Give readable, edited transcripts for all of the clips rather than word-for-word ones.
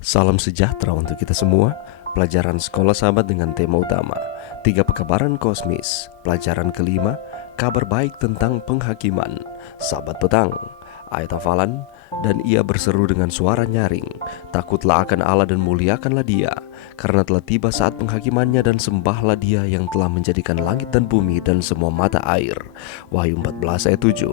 Salam sejahtera untuk kita semua. Pelajaran Sekolah Sahabat dengan tema utama 3 Pekabaran Kosmis. Pelajaran kelima, kabar baik tentang penghakiman. Sahabat petang, ayat hafalan. Dan ia berseru dengan suara nyaring, takutlah akan Allah dan muliakanlah Dia, karena telah tiba saat penghakimannya, dan sembahlah Dia yang telah menjadikan langit dan bumi dan semua mata air. Wahyu 14 ayat 7.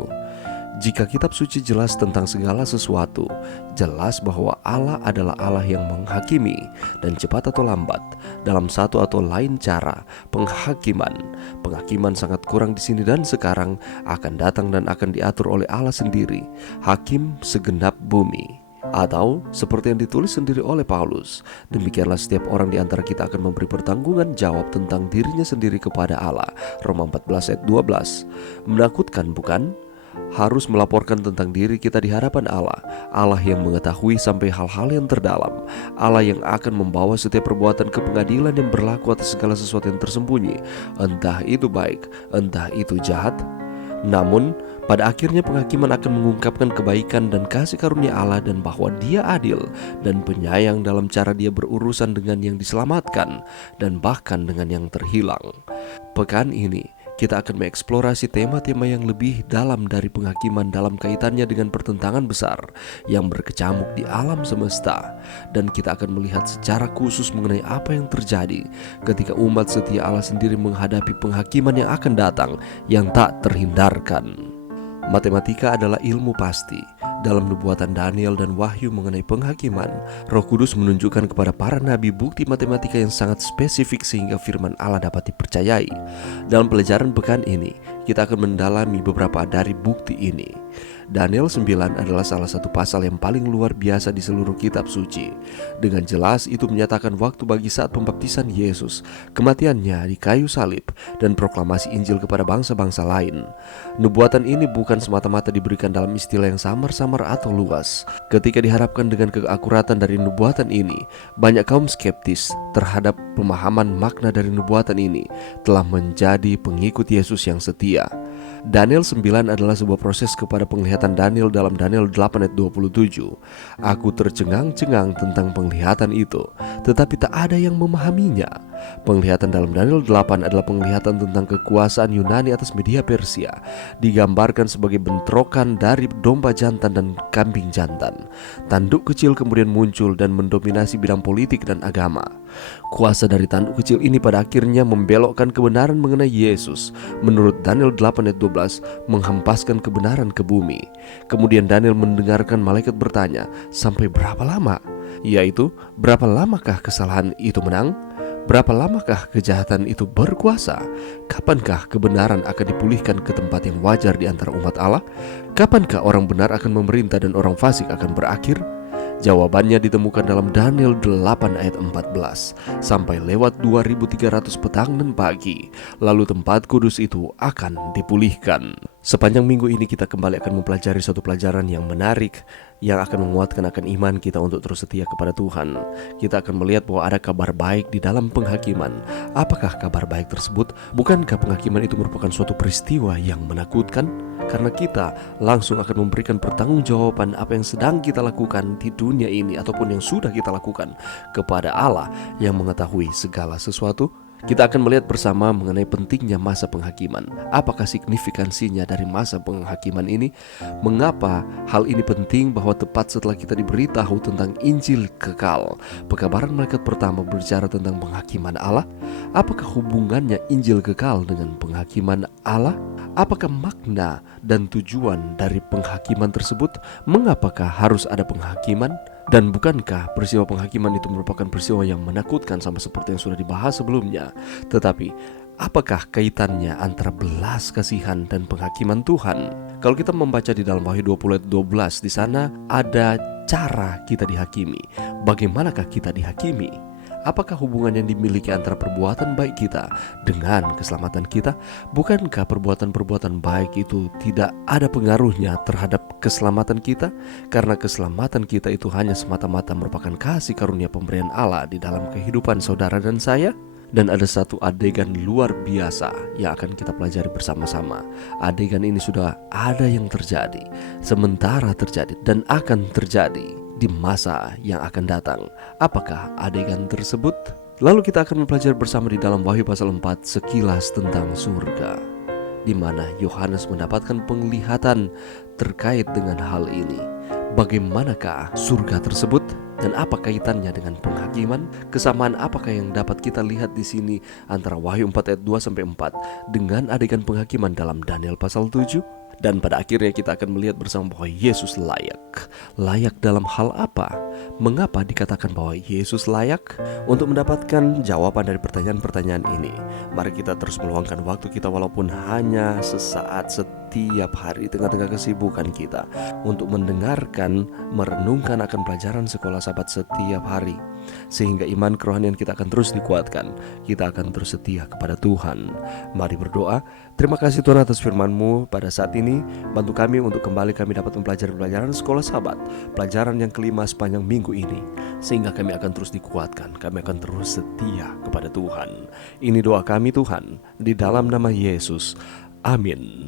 Jika kitab suci jelas tentang segala sesuatu, jelas bahwa Allah adalah Allah yang menghakimi, dan cepat atau lambat, dalam satu atau lain cara, penghakiman sangat kurang di sini dan sekarang, akan datang dan akan diatur oleh Allah sendiri, hakim segenap bumi. Atau seperti yang ditulis sendiri oleh Paulus, demikianlah setiap orang di antara kita akan memberi pertanggungan jawab tentang dirinya sendiri kepada Allah. Roma 14 ayat 12. Menakutkan bukan? Harus melaporkan tentang diri kita di hadapan Allah, Allah yang mengetahui sampai hal-hal yang terdalam, Allah yang akan membawa setiap perbuatan ke pengadilan yang berlaku atas segala sesuatu yang tersembunyi, entah itu baik, entah itu jahat. Namun pada akhirnya penghakiman akan mengungkapkan kebaikan dan kasih karunia Allah, dan bahwa Dia adil dan penyayang dalam cara Dia berurusan dengan yang diselamatkan dan bahkan dengan yang terhilang. Pekan ini kita akan mengeksplorasi tema-tema yang lebih dalam dari penghakiman dalam kaitannya dengan pertentangan besar yang berkecamuk di alam semesta. Dan kita akan melihat secara khusus mengenai apa yang terjadi ketika umat setia Allah sendiri menghadapi penghakiman yang akan datang yang tak terhindarkan. Matematika adalah ilmu pasti. Dalam nubuatan Daniel dan Wahyu mengenai penghakiman, Roh Kudus menunjukkan kepada para nabi bukti matematika yang sangat spesifik sehingga firman Allah dapat dipercayai. Dalam pelajaran pekan ini, kita akan mendalami beberapa dari bukti ini. Daniel 9 adalah salah satu pasal yang paling luar biasa di seluruh kitab suci. Dengan jelas itu menyatakan waktu bagi saat pembaptisan Yesus, kematiannya di kayu salib, dan proklamasi Injil kepada bangsa-bangsa lain. Nubuatan ini bukan semata-mata diberikan dalam istilah yang samar-samar atau luas. Ketika diharapkan dengan keakuratan dari nubuatan ini, banyak kaum skeptis terhadap pemahaman makna dari nubuatan ini telah menjadi pengikut Yesus yang setia. Daniel 9 adalah sebuah proses kepada penglihatan Daniel dalam Daniel 8 ayat 27. Aku tercengang-cengang tentang penglihatan itu, tetapi tak ada yang memahaminya. Penglihatan dalam Daniel 8 adalah penglihatan tentang kekuasaan Yunani atas Media Persia, digambarkan sebagai bentrokan dari domba jantan dan kambing jantan. Tanduk kecil kemudian muncul dan mendominasi bidang politik dan agama. Kuasa dari tanduk kecil ini pada akhirnya membelokkan kebenaran mengenai Yesus. Menurut Daniel 8 ayat 12, menghempaskan kebenaran ke bumi. Kemudian Daniel mendengarkan malaikat bertanya, sampai berapa lama? Yaitu, berapa lamakah kesalahan itu menang? Berapa lamakah kejahatan itu berkuasa? Kapankah kebenaran akan dipulihkan ke tempat yang wajar di antara umat Allah? Kapankah orang benar akan memerintah dan orang fasik akan berakhir? Jawabannya ditemukan dalam Daniel 8 ayat 14. Sampai lewat 2300 petang dan pagi, lalu tempat kudus itu akan dipulihkan. Sepanjang minggu ini kita kembali akan mempelajari suatu pelajaran yang menarik, yang akan menguatkan akan iman kita untuk terus setia kepada Tuhan. Kita akan melihat bahwa ada kabar baik di dalam penghakiman. Apakah kabar baik tersebut? Bukankah penghakiman itu merupakan suatu peristiwa yang menakutkan? Karena kita langsung akan memberikan pertanggungjawaban apa yang sedang kita lakukan di dunia ini ataupun yang sudah kita lakukan kepada Allah yang mengetahui segala sesuatu. Kita akan melihat bersama mengenai pentingnya masa penghakiman. Apakah signifikansinya dari masa penghakiman ini? Mengapa hal ini penting bahwa tepat setelah kita diberitahu tentang Injil kekal, pekabaran malaikat pertama berbicara tentang penghakiman Allah? Apakah hubungannya Injil kekal dengan penghakiman Allah? Apakah makna dan tujuan dari penghakiman tersebut? Mengapakah harus ada penghakiman? Dan bukankah peristiwa penghakiman itu merupakan peristiwa yang menakutkan sama seperti yang sudah dibahas sebelumnya? Tetapi apakah kaitannya antara belas kasihan dan penghakiman Tuhan? Kalau kita membaca di dalam Wahyu 20 ayat 12, di sana ada cara kita dihakimi. Bagaimanakah kita dihakimi? Apakah hubungan yang dimiliki antara perbuatan baik kita dengan keselamatan kita? Bukankah perbuatan-perbuatan baik itu tidak ada pengaruhnya terhadap keselamatan kita? Karena keselamatan kita itu hanya semata-mata merupakan kasih karunia pemberian Allah di dalam kehidupan saudara dan saya. Dan ada satu adegan luar biasa yang akan kita pelajari bersama-sama. Adegan ini sudah ada yang terjadi, sementara terjadi, dan akan terjadi. di masa yang akan datang. Apakah adegan tersebut? Lalu kita akan mempelajari bersama di dalam Wahyu pasal 4 sekilas tentang surga, di mana Yohanes mendapatkan penglihatan terkait dengan hal ini. Bagaimanakah surga tersebut dan apa kaitannya dengan penghakiman? Kesamaan apakah yang dapat kita lihat di sini antara Wahyu 4 ayat 2 sampai 4 dengan adegan penghakiman dalam Daniel pasal 7? Dan pada akhirnya kita akan melihat bersama bahwa Yesus layak. Layak dalam hal apa? Mengapa dikatakan bahwa Yesus layak? Untuk mendapatkan jawaban dari pertanyaan-pertanyaan ini, mari kita terus meluangkan waktu kita walaupun hanya sesaat setiap hari tengah-tengah kesibukan kita untuk mendengarkan, merenungkan akan pelajaran sekolah Sabat setiap hari, sehingga iman kerohanian kita akan terus dikuatkan. Kita akan terus setia kepada Tuhan. Mari berdoa. Terima kasih Tuhan atas firman-Mu pada saat ini. Bantu kami untuk kembali kami dapat mempelajari pelajaran sekolah Sabat, pelajaran yang kelima sepanjang minggu ini, sehingga kami akan terus dikuatkan. Kami akan terus setia kepada Tuhan. Ini doa kami Tuhan, di dalam nama Yesus. Amin.